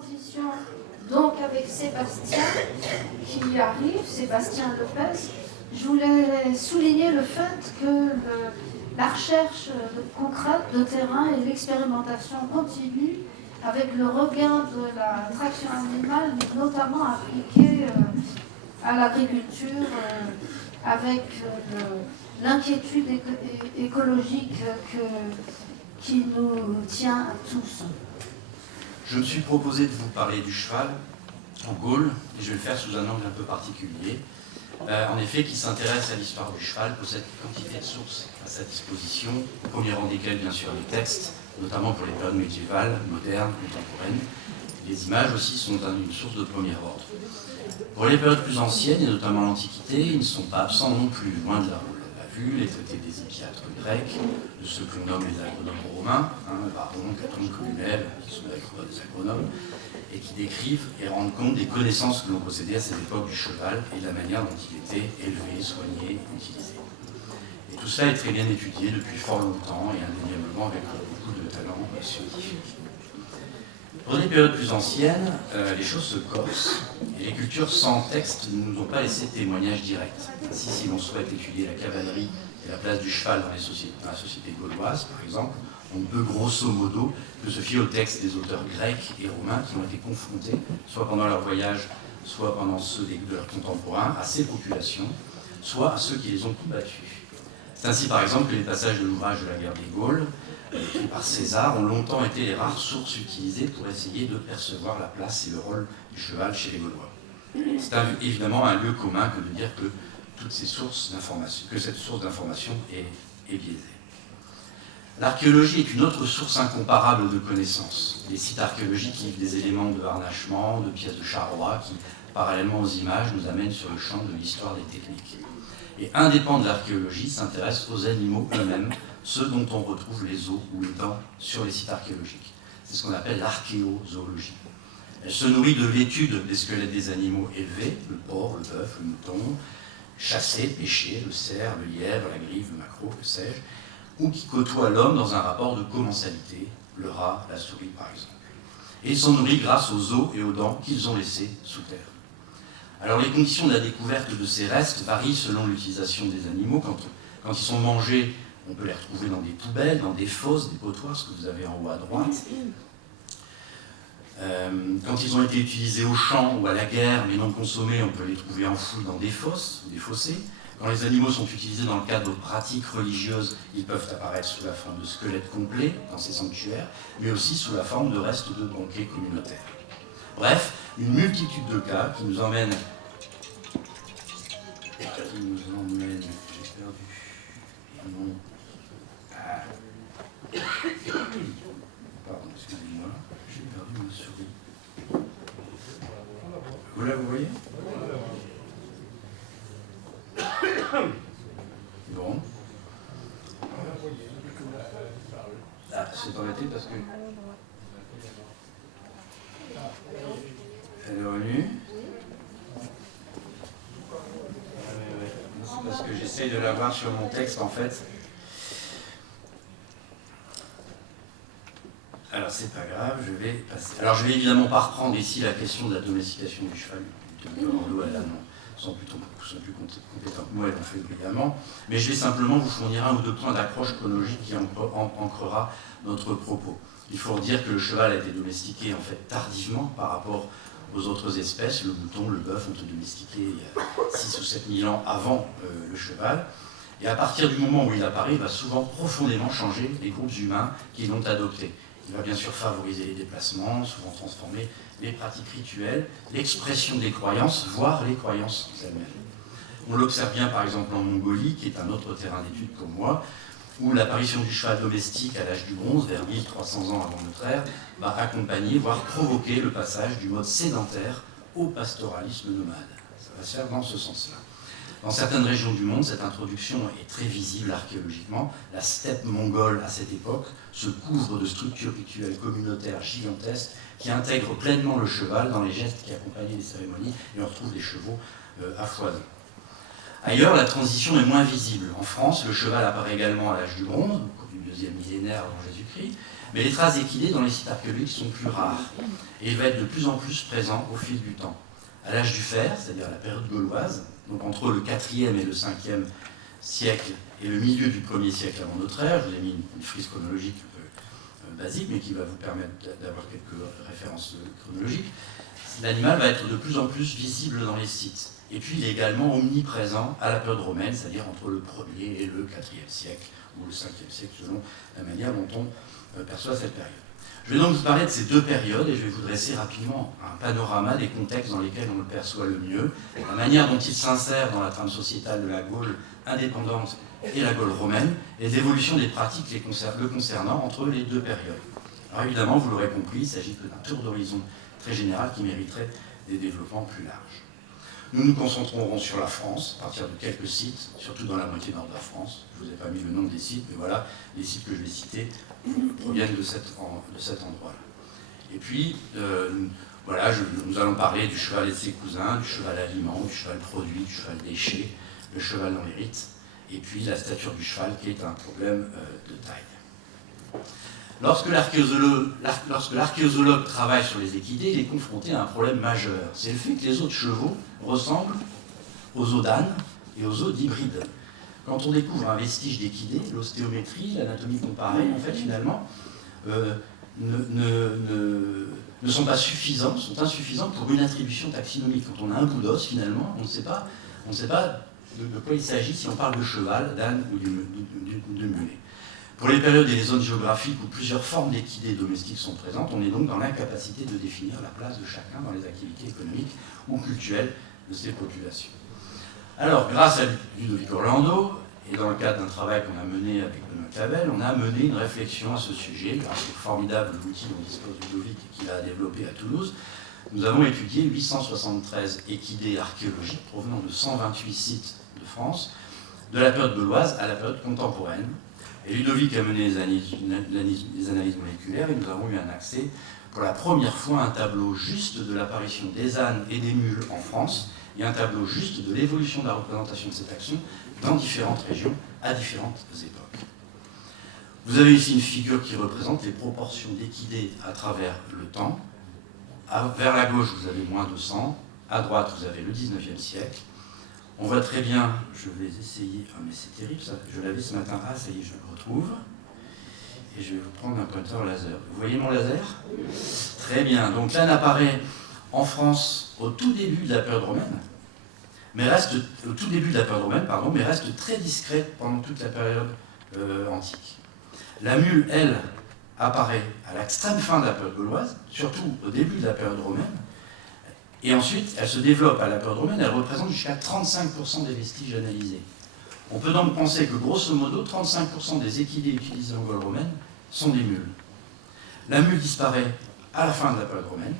transition donc avec Sébastien qui arrive, Sébastien Lopez. Je voulais souligner le fait que la recherche concrète de terrain et l'expérimentation continue avec le regain de la traction animale, mais notamment appliquée à l'agriculture, avec l'inquiétude écologique qui nous tient à tous. Je me suis proposé de vous parler du cheval en Gaule, et je vais le faire sous un angle un peu particulier. En effet, qui s'intéresse à l'histoire du cheval possède une quantité de sources à sa disposition, au premier rang desquelles, bien sûr, les textes, notamment pour les périodes médiévales, modernes, contemporaines. Les images aussi sont une source de premier ordre. Pour les périodes plus anciennes, et notamment l'Antiquité, ils ne sont pas absents non plus, loin de là. On l'a vu, les traités des épiâtres grecs, de ceux que l'on nomme les agronomes romains, Varron, Caton, Columel, qui sont des agronomes, et qui décrivent et rendent compte des connaissances que l'on possédait à cette époque du cheval et de la manière dont il était élevé, soigné, utilisé. Et tout cela est très bien étudié depuis fort longtemps et indéniablement avec beaucoup de talent scientifique. Pour des périodes plus anciennes, les choses se corsent et les cultures sans texte ne nous ont pas laissé de témoignages directs. Ainsi, si l'on souhaite étudier la cavalerie et la place du cheval dans la société gauloise, par exemple, on peut grosso modo que se fier aux textes des auteurs grecs et romains qui ont été confrontés, soit pendant leur voyage, soit pendant ceux de leurs contemporains, à ces populations, soit à ceux qui les ont combattus. C'est ainsi par exemple que les passages de l'ouvrage de la guerre des Gaules, écrits par César, ont longtemps été les rares sources utilisées pour essayer de percevoir la place et le rôle du cheval chez les Gaulois. C'est évidemment un lieu commun que de dire que toutes ces sources d'information, que cette source d'information est biaisée. L'archéologie est une autre source incomparable de connaissances. Les sites archéologiques livrent des éléments de harnachement, de pièces de charroi qui, parallèlement aux images, nous amènent sur le champ de l'histoire des techniques. Et un des pans de l'archéologie s'intéresse aux animaux eux-mêmes, ceux dont on retrouve les os ou les dents sur les sites archéologiques. C'est ce qu'on appelle l'archéozoologie. Elle se nourrit de l'étude des squelettes des animaux élevés, le porc, le bœuf, le mouton, chassés, pêchés, le cerf, le lièvre, la grive, le maquereau, que sais-je, ou qui côtoient l'homme dans un rapport de commensalité, le rat, la souris par exemple. Et ils sont nourris grâce aux os et aux dents qu'ils ont laissés sous terre. Alors les conditions de la découverte de ces restes varient selon l'utilisation des animaux. Quand ils sont mangés, on peut les retrouver dans des poubelles, dans des fosses, des potoirs, ce que vous avez en haut à droite. Quand ils ont été utilisés au champ ou à la guerre, mais non consommés, on peut les trouver enfouis dans des fosses ou des fossés. Quand les animaux sont utilisés dans le cadre de pratiques religieuses, ils peuvent apparaître sous la forme de squelettes complets dans ces sanctuaires, mais aussi sous la forme de restes de banquets communautaires. Bref, une multitude de cas qui nous emmènent... J'ai perdu... Non. Pardon, excusez-moi, j'ai perdu ma souris. Vous voyez ? Bon. Ah, c'est embêté parce que... Elle est revenue. C'est parce que j'essaye de la voir sur mon texte en fait. Alors c'est pas grave, je vais passer. Alors je vais évidemment pas reprendre ici la question de la domestication du cheval. Orlando et Alain sont plus compétents que moi, elles l'ont fait brillamment. Mais je vais simplement vous fournir un ou deux points d'accroche chronologique qui ancrera notre propos. Il faut redire que le cheval a été domestiqué en fait tardivement par rapport aux autres espèces. Le mouton, le bœuf ont été domestiqués il y a 6 ou 7 000 ans avant le cheval. Et à partir du moment où il apparaît, il va souvent profondément changer les groupes humains qui l'ont adopté. Il va bien sûr favoriser les déplacements, souvent transformer les pratiques rituelles, l'expression des croyances, voire les croyances elles-mêmes. On l'observe bien par exemple en Mongolie, qui est un autre terrain d'étude comme moi, où l'apparition du cheval domestique à l'âge du bronze, vers 1300 ans avant notre ère, va accompagner, voire provoquer le passage du mode sédentaire au pastoralisme nomade. Ça va se faire dans ce sens-là. Dans certaines régions du monde, cette introduction est très visible archéologiquement. La steppe mongole, à cette époque, se couvre de structures rituelles communautaires gigantesques qui intègrent pleinement le cheval dans les gestes qui accompagnaient les cérémonies, et on retrouve des chevaux à foison. Ailleurs, la transition est moins visible. En France, le cheval apparaît également à l'âge du bronze, au cours du 2e millénaire avant Jésus-Christ, mais les traces d'équidés dans les sites archéologiques sont plus rares, et il va être de plus en plus présent au fil du temps. À l'âge du fer, c'est-à-dire la période gauloise, donc entre le 4e et le 5e siècle et le milieu du 1er siècle avant notre ère, je vous ai mis une frise chronologique un peu basique, mais qui va vous permettre d'avoir quelques références chronologiques, l'animal va être de plus en plus visible dans les sites. Et puis il est également omniprésent à la période romaine, c'est-à-dire entre le 1er et le 4e siècle, ou le 5e siècle, selon la manière dont on perçoit cette période. Je vais donc vous parler de ces deux périodes et je vais vous dresser rapidement un panorama des contextes dans lesquels on le perçoit le mieux, la manière dont il s'insère dans la trame sociétale de la Gaule indépendante et la Gaule romaine, et l'évolution des pratiques le concernant entre les deux périodes. Alors évidemment, vous l'aurez compris, il s'agit que d'un tour d'horizon très général qui mériterait des développements plus larges. Nous nous concentrerons sur la France, à partir de quelques sites, surtout dans la moitié nord de la France. Je ne vous ai pas mis le nom des sites, mais voilà, les sites que je vais citer proviennent de cet endroit-là. Et puis, voilà, nous allons parler du cheval et de ses cousins, du cheval aliment, du cheval produit, du cheval déchet, le cheval dans les rites, et puis la stature du cheval qui est un problème de taille. Lorsque l'archéologue travaille sur les équidés, il est confronté à un problème majeur. C'est le fait que les os de chevaux ressemblent aux os d'âne et aux os d'hybrides. Quand on découvre un vestige d'équidé, l'ostéométrie, l'anatomie comparée, en fait, finalement, ne sont pas suffisants, sont insuffisants pour une attribution taxinomique. Quand on a un bout d'os, finalement, on ne sait pas de quoi il s'agit si on parle de cheval, d'âne ou de mulet. Pour les périodes et les zones géographiques où plusieurs formes d'équidés domestiques sont présentes, on est donc dans l'incapacité de définir la place de chacun dans les activités économiques ou culturelles de ces populations. Alors, grâce à Ludovic Orlando, et dans le cadre d'un travail qu'on a mené avec Benoît Clavel, on a mené une réflexion à ce sujet, grâce au formidable outil dont dispose Ludovic et qu'il a développé à Toulouse. Nous avons étudié 873 équidés archéologiques provenant de 128 sites de France, de la période gauloise à la période contemporaine. Et Ludovic a mené les analyses moléculaires et nous avons eu un accès pour la première fois à un tableau juste de l'apparition des ânes et des mules en France et un tableau juste de l'évolution de la représentation de cette action dans différentes régions à différentes époques. Vous avez ici une figure qui représente les proportions d'équidés à travers le temps. Vers la gauche, vous avez moins de 100. À droite, vous avez le 19e siècle. On voit très bien, je vais essayer, ah mais c'est terrible ça, je l'avais ce matin, ah ça y est, je le retrouve. Et je vais vous prendre un pointeur laser. Vous voyez mon laser? Très bien, donc l'âne apparaît en France au tout début de la période romaine, mais reste très discrète pendant toute la période antique. La mule, elle, apparaît à l'extrême fin de la période gauloise, surtout au début de la période romaine, et ensuite elle se développe à la période romaine, elle représente jusqu'à 35% des vestiges analysés. On peut donc penser que grosso modo, 35% des équidés utilisés en Gaule romaine sont des mules. La mule disparaît à la fin de la période romaine,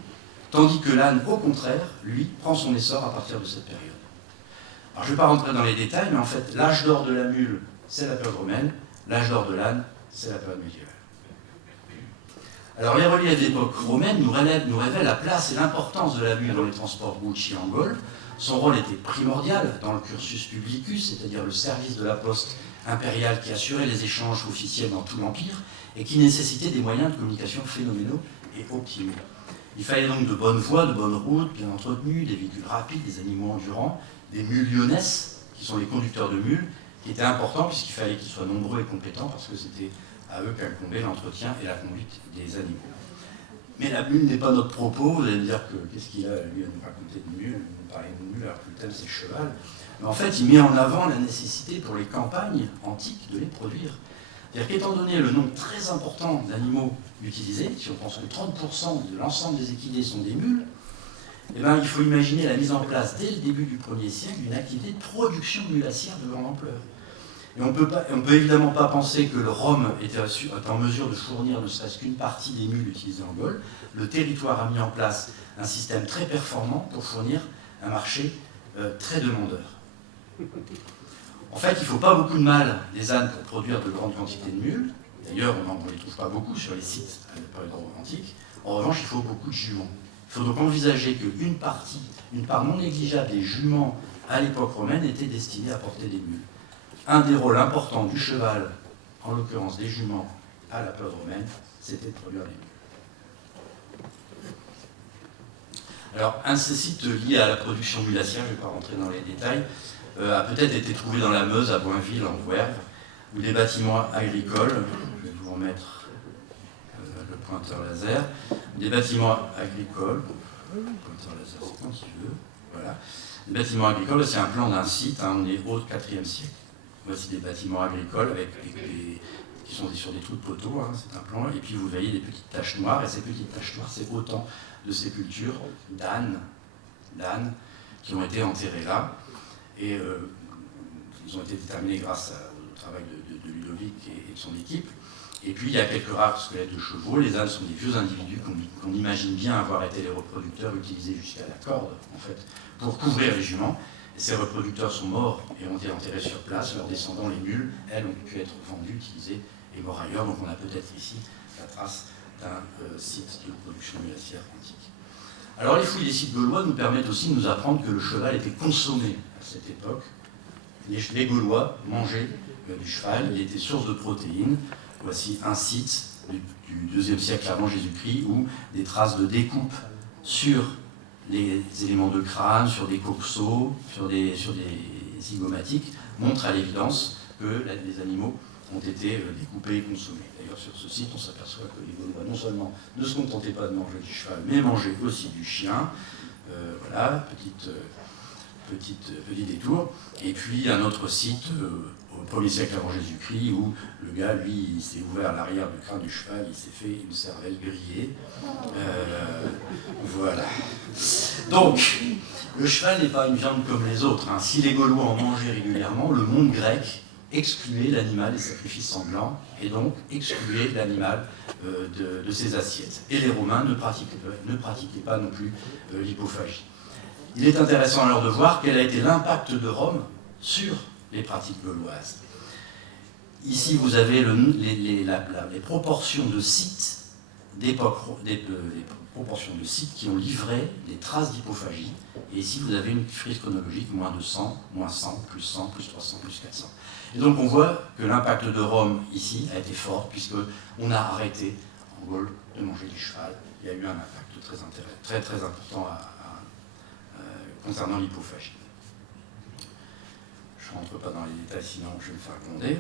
tandis que l'âne, au contraire, lui, prend son essor à partir de cette période. Alors je ne vais pas rentrer dans les détails, mais en fait, l'âge d'or de la mule, c'est la période romaine, l'âge d'or de l'âne, c'est la période médiévale. Alors les reliefs d'époque romaine nous révèlent la place et l'importance de la mule dans les transports gauchiers en Gaule. Son rôle était primordial dans le cursus publicus, c'est-à-dire le service de la poste impériale qui assurait les échanges officiels dans tout l'Empire et qui nécessitait des moyens de communication phénoménaux et optimaux. Il fallait donc de bonnes voies, de bonnes routes, bien entretenues, des véhicules rapides, des animaux endurants, des mulionesses, qui sont les conducteurs de mules, qui étaient importants puisqu'il fallait qu'ils soient nombreux et compétents parce que c'était à eux qu'incombait l'entretien et la conduite des animaux. Mais la mule n'est pas notre propos, vous allez me dire que qu'est-ce qu'il a lui à nous raconter de mule, nous parler de mule alors que le thème c'est cheval. Mais en fait, il met en avant la nécessité pour les campagnes antiques de les produire. C'est-à-dire qu'étant donné le nombre très important d'animaux utilisés, si on pense que 30% de l'ensemble des équidés sont des mules, eh bien, il faut imaginer la mise en place dès le début du 1er siècle d'une activité de production mulassière de grande ampleur. Et on peut évidemment pas penser que le Rome était en mesure de fournir ne serait-ce qu'une partie des mules utilisées en Gaule. Le territoire a mis en place un système très performant pour fournir un marché très demandeur. En fait, il ne faut pas beaucoup de mâles des ânes pour produire de grandes quantités de mules. D'ailleurs, on ne les trouve pas beaucoup sur les sites à la période antique. En revanche, il faut beaucoup de juments. Il faut donc envisager qu'une partie, une part non négligeable des juments à l'époque romaine était destinée à porter des mules. Un des rôles importants du cheval, en l'occurrence des juments à la période romaine, c'était de produire les mules. Alors, un de ces sites liés à la production mulassière, je ne vais pas rentrer dans les détails, a peut-être été trouvé dans la Meuse, à Boinville, en Rouergue, où des bâtiments agricoles, je vais vous remettre le pointeur laser, des bâtiments agricoles, le pointeur laser c'est quand il veut, voilà, des bâtiments agricoles, c'est un plan d'un site, hein, on est au IVe siècle. Voici des bâtiments agricoles qui sont sur des trous de poteaux, hein, c'est un plan, et puis vous voyez des petites taches noires, et ces petites taches noires, c'est autant de sépultures d'ânes qui ont été enterrés là, et ils ont été déterminés grâce au travail de Ludovic et de son équipe. Et puis il y a quelques rares squelettes de chevaux. Les ânes sont des vieux individus qu'on imagine bien avoir été les reproducteurs utilisés jusqu'à la corde, en fait, pour couvrir les juments. Et ces reproducteurs sont morts et ont été enterrés sur place. Leurs descendants, les mules, elles, ont pu être vendues, utilisées et morts ailleurs. Donc on a peut-être ici la trace d'un site de production mulassière antique. Alors les fouilles des sites gaulois nous permettent aussi de nous apprendre que le cheval était consommé à cette époque. Les Gaulois mangeaient du cheval, il était source de protéines. Voici un site du IIe siècle avant Jésus-Christ où des traces de découpe sur les éléments de crâne, sur des corpseaux, sur des zygomatiques montrent à l'évidence que les animaux ont été découpés et consommés. D'ailleurs, sur ce site, on s'aperçoit que les Gaulois, non seulement ne se contentaient pas de manger du cheval, mais mangeaient aussi du chien. Voilà, petit détour. Et puis, un autre site, au 1er siècle avant Jésus-Christ, où le gars, lui, il s'est ouvert l'arrière du crâne du cheval, il s'est fait une cervelle grillée. Voilà. Donc, le cheval n'est pas une viande comme les autres, hein. Si les Gaulois en mangeaient régulièrement, le monde grec excluait l'animal des sacrifices sanglants et donc excluait l'animal de ses assiettes. Et les Romains ne pratiquaient pas non plus l'hypophagie. Il est intéressant alors de voir quel a été l'impact de Rome sur les pratiques gauloises. Ici, vous avez les proportions de sites d'époque, les proportions de sites qui ont livré des traces d'hypophagie. Et ici, vous avez une frise chronologique, moins 200, moins 100, plus 100, plus 300, plus 400. Et donc, on voit que l'impact de Rome, ici, a été fort, puisqu'on a arrêté, en Gaule, de manger du cheval. Il y a eu un impact très important concernant l'hypophagie. Je ne rentre pas dans les détails, sinon je vais me faire gronder.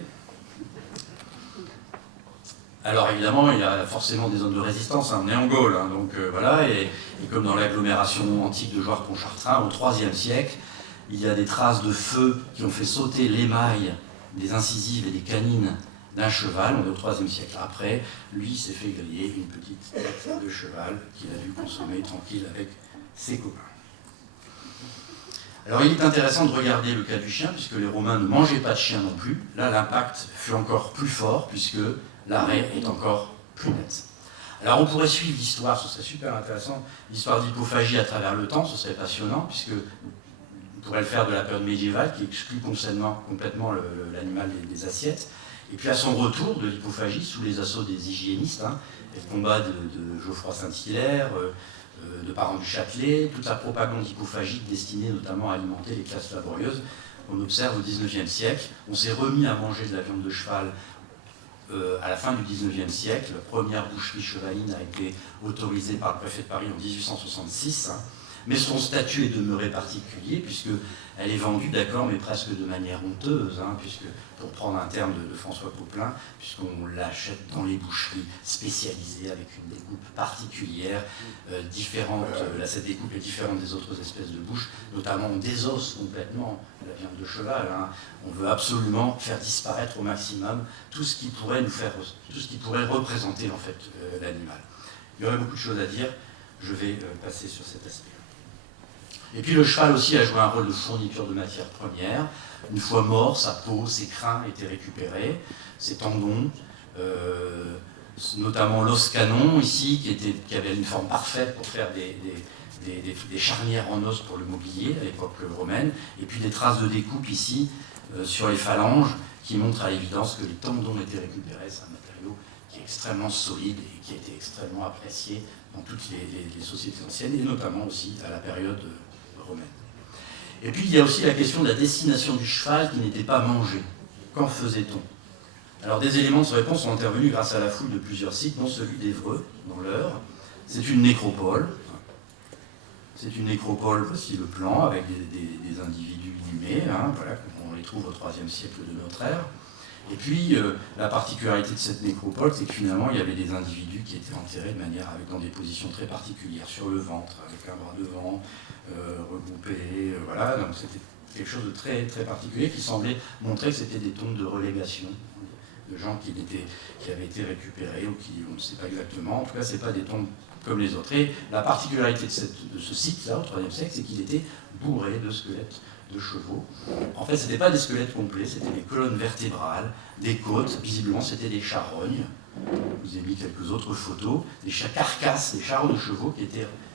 Alors évidemment, il y a forcément des zones de résistance, hein. On est en Gaule, hein, donc voilà, et comme dans l'agglomération antique de Joire-Pontchartrain, au IIIe siècle, il y a des traces de feu qui ont fait sauter l'émail des incisives et des canines d'un cheval. On est au IIIe siècle après. Lui s'est fait griller une petite tête de cheval qu'il a dû consommer tranquille avec ses copains. Alors il est intéressant de regarder le cas du chien, puisque les Romains ne mangeaient pas de chien non plus. Là, l'impact fut encore plus fort, puisque l'arrêt est encore plus net. Alors on pourrait suivre l'histoire, ce serait super intéressant, l'histoire d'hypophagie à travers le temps, ce serait passionnant, puisque on pourrait le faire de la période médiévale, qui exclut complètement l'animal des assiettes. Et puis à son retour de l'hypophagie, sous les assauts des hygiénistes, hein, et le combat de Geoffroy Saint-Hilaire, de Parent du Châtelet, toute la propagande hypophagique destinée notamment à alimenter les classes laborieuses. On observe au XIXe siècle, on s'est remis à manger de la viande de cheval à la fin du XIXe siècle. La première boucherie chevaline a été autorisée par le préfet de Paris en 1866, hein, mais son statut est demeuré particulier puisqu'elle est vendue, d'accord, mais presque de manière honteuse, hein, puisque, pour prendre un terme de François Poplin, puisqu'on l'achète dans les boucheries spécialisées avec une découpe particulière, différente. Là, cette découpe est différente des autres espèces de bouches, notamment on désosse complètement la viande de cheval, hein. On veut absolument faire disparaître au maximum tout ce qui pourrait représenter en fait l'animal. Il y aurait beaucoup de choses à dire, je vais passer sur cet aspect. Et puis le cheval aussi a joué un rôle de fourniture de matières premières. Une fois mort, sa peau, ses crins étaient récupérés, ses tendons, notamment l'os canon ici, qui avait une forme parfaite pour faire des charnières en os pour le mobilier à l'époque romaine, et puis des traces de découpe ici sur les phalanges qui montrent à l'évidence que les tendons étaient récupérés. C'est un matériau qui est extrêmement solide et qui a été extrêmement apprécié dans toutes les sociétés anciennes, et notamment aussi à la période romaine. Et puis il y a aussi la question de la destination du cheval qui n'était pas mangé. Qu'en faisait-on? Alors des éléments de réponse sont intervenus grâce à la fouille de plusieurs sites, dont celui d'Évreux, dans l'Eure. C'est une nécropole. C'est une nécropole, voici le plan, avec des individus inhumés, hein, voilà, on les trouve au IIIe siècle de notre ère. Et puis, la particularité de cette nécropole, c'est que finalement, il y avait des individus qui étaient enterrés de manière, dans des positions très particulières, sur le ventre, avec un bras devant, regroupé, voilà. Donc c'était quelque chose de très, très particulier qui semblait montrer que c'était des tombes de relégation, de gens qui avaient été récupérés ou qui, on ne sait pas exactement. En tout cas, ce n'est pas des tombes comme les autres. Et la particularité de ce site-là, au IIIe siècle, c'est qu'il était bourré de squelettes de chevaux. En fait, ce n'étaient pas des squelettes complets, c'était des colonnes vertébrales, des côtes, visiblement c'était des charognes. Je vous ai mis quelques autres photos, des carcasses, des charros de chevaux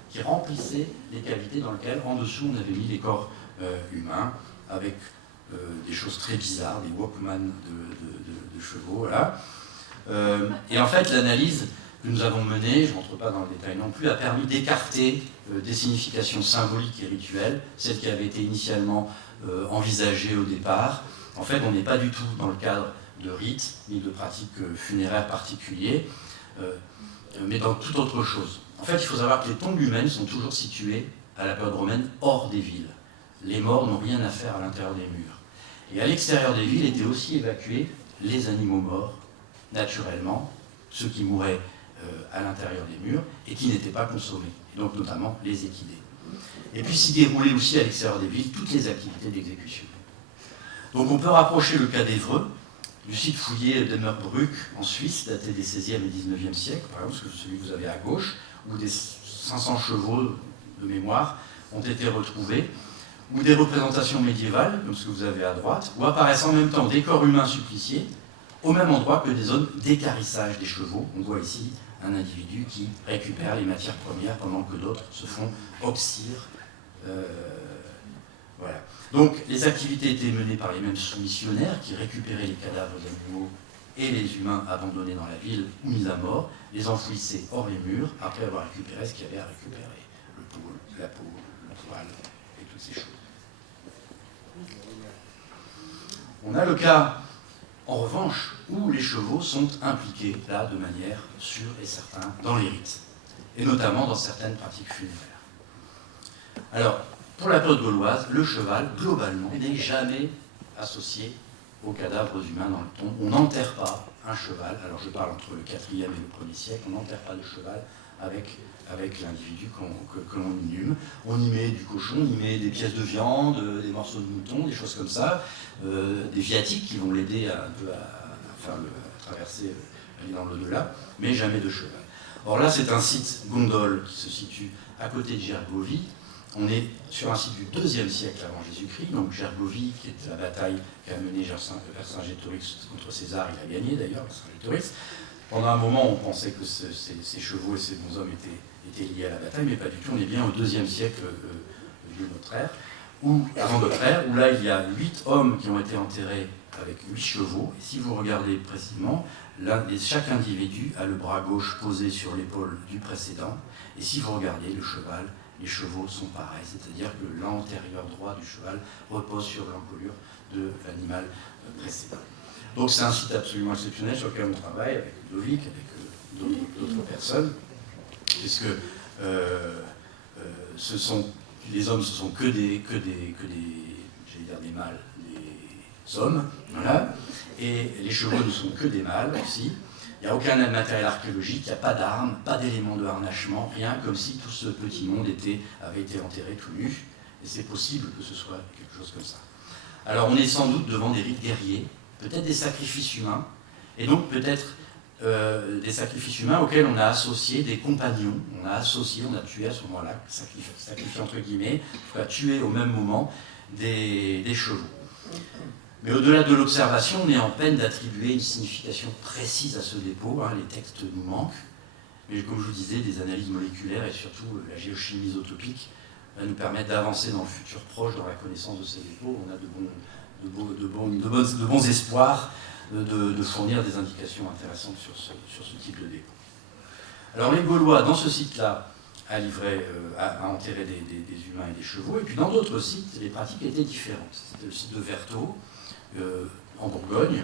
qui remplissaient les cavités dans lesquelles, en dessous, on avait mis les corps humains, avec des choses très bizarres, des walkman de chevaux, voilà. Et en fait, l'analyse que nous avons menée, je ne rentre pas dans le détail non plus, a permis d'écarter des significations symboliques et rituelles, celles qui avaient été initialement envisagées au départ. En fait, on n'est pas du tout dans le cadre de rites ni de pratiques funéraires particuliers, mais dans toute autre chose. En fait, il faut savoir que les tombes humaines sont toujours situées, à la période romaine, hors des villes. Les morts n'ont rien à faire à l'intérieur des murs. Et à l'extérieur des villes étaient aussi évacués les animaux morts, naturellement, ceux qui mouraient à l'intérieur des murs et qui n'étaient pas consommés, donc notamment les équidés. Et puis s'y déroulaient aussi à l'extérieur des villes toutes les activités d'exécution. Donc on peut rapprocher le cas d'Évreux du site fouillé d'Emmerbruck en Suisse, daté des XVIe et XIXe siècles, par exemple celui que vous avez à gauche, où des 500 chevaux de mémoire ont été retrouvés, ou des représentations médiévales, comme ce que vous avez à droite, où apparaissent en même temps des corps humains suppliciés, au même endroit que des zones d'équarrissage des chevaux. On voit ici un individu qui récupère les matières premières pendant que d'autres se font obscire. Voilà. Donc les activités étaient menées par les mêmes sous-missionnaires qui récupéraient les cadavres d'animaux et les humains abandonnés dans la ville ou mis à mort, les enfouissaient hors les murs après avoir récupéré ce qu'il y avait à récupérer, le poule, la peau, la toile et toutes ces choses. On a le cas, en revanche, où les chevaux sont impliqués, là, de manière sûre et certaine, dans les rites, et notamment dans certaines pratiques funéraires. Alors, pour la période gauloise, le cheval, globalement, n'est jamais associé aux cadavres humains dans le tombe. On n'enterre pas un cheval, alors je parle entre le 4e et le 1er siècle, on n'enterre pas de cheval avec l'individu que l'on inhume. On y met du cochon, on y met des pièces de viande, des morceaux de mouton, des choses comme ça, des viatiques qui vont l'aider à traverser, aller dans l'au-delà, mais jamais de cheval. Or là, c'est un site gondole qui se situe à côté de Gergovie. On est sur un site du 2e siècle avant Jésus-Christ, donc Gergovie, qui est la bataille qu'a menée Vercingétorix contre César, il a gagné d'ailleurs, Vercingétorix. Pendant un moment, on pensait que ces chevaux et ces bonshommes étaient liés à la bataille, mais pas du tout. On est bien au 2e siècle de notre ère, avant notre ère, où là, il y a 8 hommes qui ont été enterrés avec 8 chevaux. Et si vous regardez précisément, chaque individu a le bras gauche posé sur l'épaule du précédent. Et si vous regardez le cheval, les chevaux sont pareils, c'est-à-dire que l'antérieur droit du cheval repose sur l'encolure de l'animal précédent. Donc c'est un site absolument exceptionnel sur lequel on travaille avec Ludovic, avec d'autres personnes, puisque les hommes, ce sont que des mâles, des hommes, voilà, et les chevaux ne sont que des mâles aussi. Il n'y a aucun matériel archéologique, il n'y a pas d'armes, pas d'éléments de harnachement, rien, comme si tout ce petit monde avait été enterré tout nu, et c'est possible que ce soit quelque chose comme ça. Alors on est sans doute devant des rites guerriers, peut-être des sacrifices humains, et donc peut-être des sacrifices humains auxquels on a associé des compagnons, on a tué à ce moment-là, sacrifié entre guillemets, on a tué au même moment des chevaux. Mais au-delà de l'observation, on est en peine d'attribuer une signification précise à ce dépôt, les textes nous manquent, mais comme je vous disais, des analyses moléculaires et surtout la géochimie isotopique va nous permettre d'avancer dans le futur proche dans la connaissance de ces dépôts. On a de bons espoirs de fournir des indications intéressantes sur ce type de dépôt. Alors les Gaulois, dans ce site-là, à enterrer des humains et des chevaux, et puis dans d'autres sites, les pratiques étaient différentes. C'était le site de Vertot, en Bourgogne,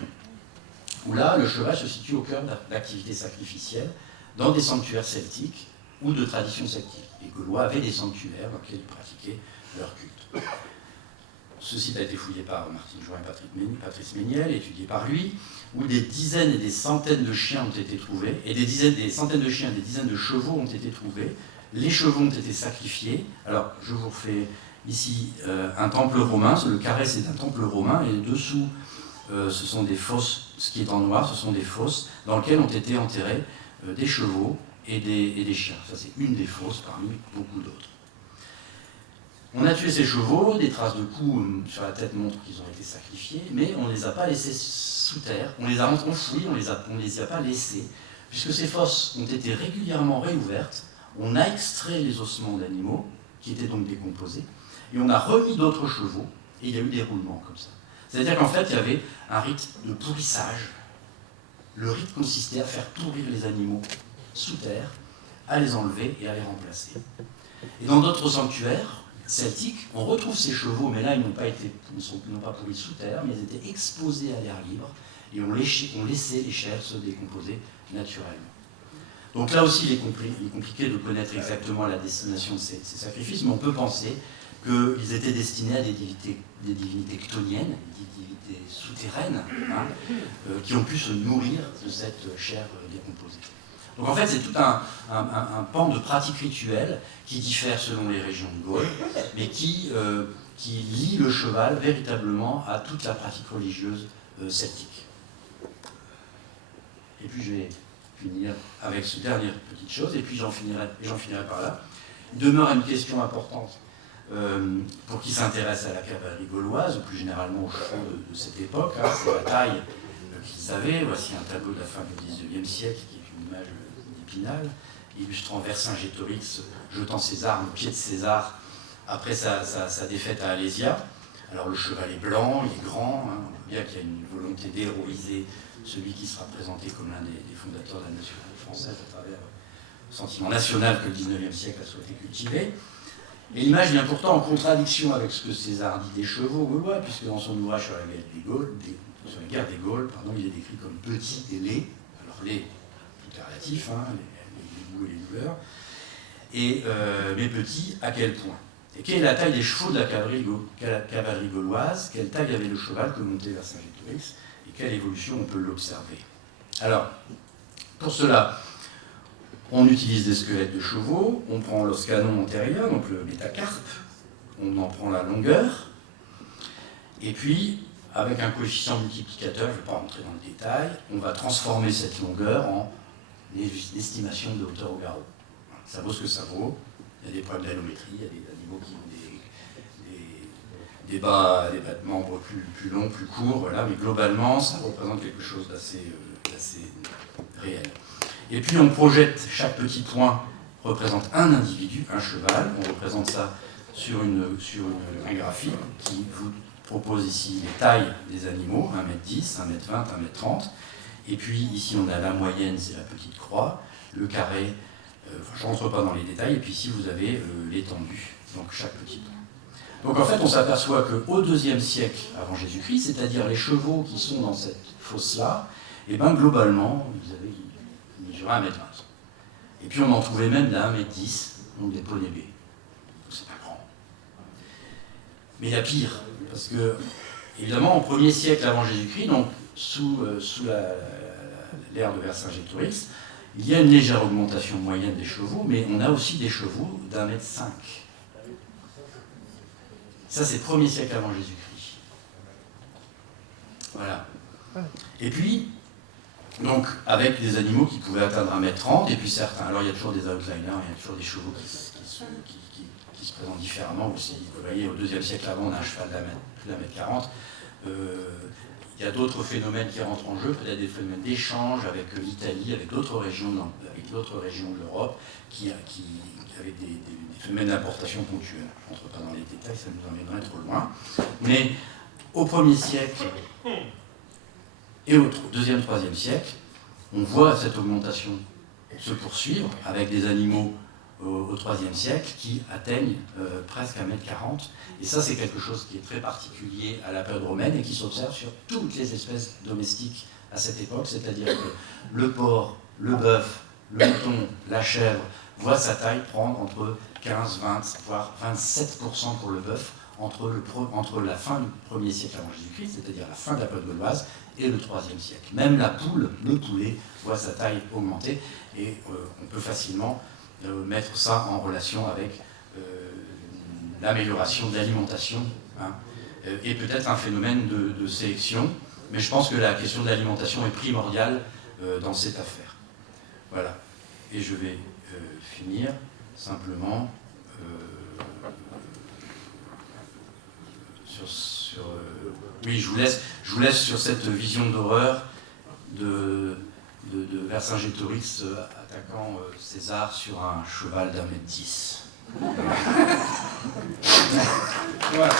où là, le cheval se situe au cœur d'activités sacrificielles, dans des sanctuaires celtiques ou de traditions celtiques. Les Gaulois avaient des sanctuaires dans lesquels ils pratiquaient leur culte. Ce site a été fouillé par Martine Join et Patrice Méniel, étudié par lui, où des dizaines et des centaines de chiens ont été trouvés, et des centaines de chiens et des dizaines de chevaux ont été trouvés. Les chevaux ont été sacrifiés. Alors, je vous refais ici un temple romain. Le carré, c'est un temple romain, et dessous, ce sont des fosses. Ce qui est en noir, ce sont des fosses dans lesquelles ont été enterrés des chevaux et des chiens. Ça, c'est une des fosses parmi beaucoup d'autres. On a tué ces chevaux, des traces de coups sur la tête montrent qu'ils ont été sacrifiés, mais on ne les a pas laissés sous terre, on les a enfouis, on ne les a pas laissés, puisque ces fosses ont été régulièrement réouvertes, on a extrait les ossements d'animaux, qui étaient donc décomposés, et on a remis d'autres chevaux, et il y a eu des roulements comme ça. C'est-à-dire qu'en fait, il y avait un rite de pourrissage. Le rite consistait à faire pourrir les animaux sous terre, à les enlever et à les remplacer. Et dans d'autres sanctuaires celtiques, on retrouve ces chevaux, mais là, ils n'ont pas pourris sous terre, mais ils étaient exposés à l'air libre, et on laissait les chairs se décomposer naturellement. Donc là aussi, il est compliqué de connaître exactement la destination de ces sacrifices, mais on peut penser qu'ils étaient destinés à des divinités chtoniennes, des divinités souterraines, qui ont pu se nourrir de cette chair décomposée. Donc en fait, c'est tout un pan de pratiques rituelles qui diffère selon les régions de Gaule, mais qui lie le cheval véritablement à toute la pratique religieuse celtique. Et puis je vais finir avec cette dernière petite chose, et puis j'en finirai par là. Il demeure une question importante pour qui s'intéresse à la cavalerie gauloise, ou plus généralement aux chevaux de cette époque. C'est la taille qu'ils avaient. Voici un tableau de la fin du XIXe siècle, qui est une image d'Épinal, illustrant Vercingétorix jetant ses armes au pied de César après sa défaite à Alésia. Alors le cheval est blanc, il est grand, on voit bien qu'il y a une volonté d'héroïser celui qui sera présenté comme l'un des fondateurs de la nationalité française à travers le sentiment national que le XIXe siècle a souhaité cultiver. Et l'image vient pourtant en contradiction avec ce que César dit des chevaux gaulois, puisque dans son ouvrage sur la guerre des Gaules, il est décrit comme petit et laid. Alors laid, tout est relatif, les goûts et les douleurs. Mais petit, à quel point? Et quelle est la taille des chevaux de la cavalerie gauloise? Quelle taille avait le cheval que montait Vercingétorix? Et quelle évolution on peut l'observer? Alors, pour cela, on utilise des squelettes de chevaux, on prend l'os canon antérieur, donc le métacarpe, on en prend la longueur, et puis, avec un coefficient multiplicateur, je ne vais pas rentrer dans le détail, on va transformer cette longueur en estimation de hauteur au garrot. Ça vaut ce que ça vaut, il y a des problèmes d'allométrie, il y a des animaux qui ont des bas de membres plus longs, plus courts, voilà, mais globalement, ça représente quelque chose d'assez réel. Et puis on projette, chaque petit point représente un individu, un cheval. On représente ça sur un graphique qui vous propose ici les tailles des animaux, 1m10, 1m20, 1m30. Et puis ici on a la moyenne, c'est la petite croix, le carré, je ne rentre pas dans les détails, et puis ici vous avez l'étendue, donc chaque petit point. Donc en fait on s'aperçoit qu'au IIe siècle avant Jésus-Christ, c'est-à-dire les chevaux qui sont dans cette fosse-là, et bien globalement, vous avez mesurait 1m20. Et puis on en trouvait même d'à 1m10, donc des poneys B. C'est pas grand. Mais il y a pire, parce que, évidemment, au 1er siècle avant Jésus-Christ, donc sous l'ère de Vercingétorix, il y a une légère augmentation moyenne des chevaux, mais on a aussi des chevaux d'1m5. Ça, c'est 1er siècle avant Jésus-Christ. Voilà. Et puis, donc, avec des animaux qui pouvaient atteindre 1m30, et puis certains. Alors, il y a toujours des outliners, il y a toujours des chevaux qui se présentent différemment aussi. Vous voyez, au IIe siècle avant, on a un cheval d'1m40. Il y a d'autres phénomènes qui rentrent en jeu, peut-être des phénomènes d'échange avec l'Italie, avec d'autres régions de l'Europe, avec des phénomènes d'importation ponctuelle. Je ne rentre pas dans les détails, ça nous emmènerait trop loin. Mais au 1er siècle et au 2e, 3e siècle, on voit cette augmentation se poursuivre avec des animaux au IIIe siècle qui atteignent presque 1,40 m. Et ça, c'est quelque chose qui est très particulier à la période romaine et qui s'observe sur toutes les espèces domestiques à cette époque, c'est-à-dire que le porc, le bœuf, le mouton, la chèvre voient sa taille prendre entre 15, 20, voire 27% pour le bœuf entre la fin du 1er siècle avant Jésus-Christ, c'est-à-dire la fin de la période gauloise, et le IIIe siècle. Même la poule, le poulet, voit sa taille augmenter, et on peut facilement mettre ça en relation avec l'amélioration de l'alimentation, hein, et peut-être un phénomène de sélection, mais je pense que la question de l'alimentation est primordiale dans cette affaire. Voilà. Et je vais finir simplement oui, je vous laisse sur cette vision d'horreur de Vercingétorix attaquant César sur un cheval d'1,10 m. Voilà.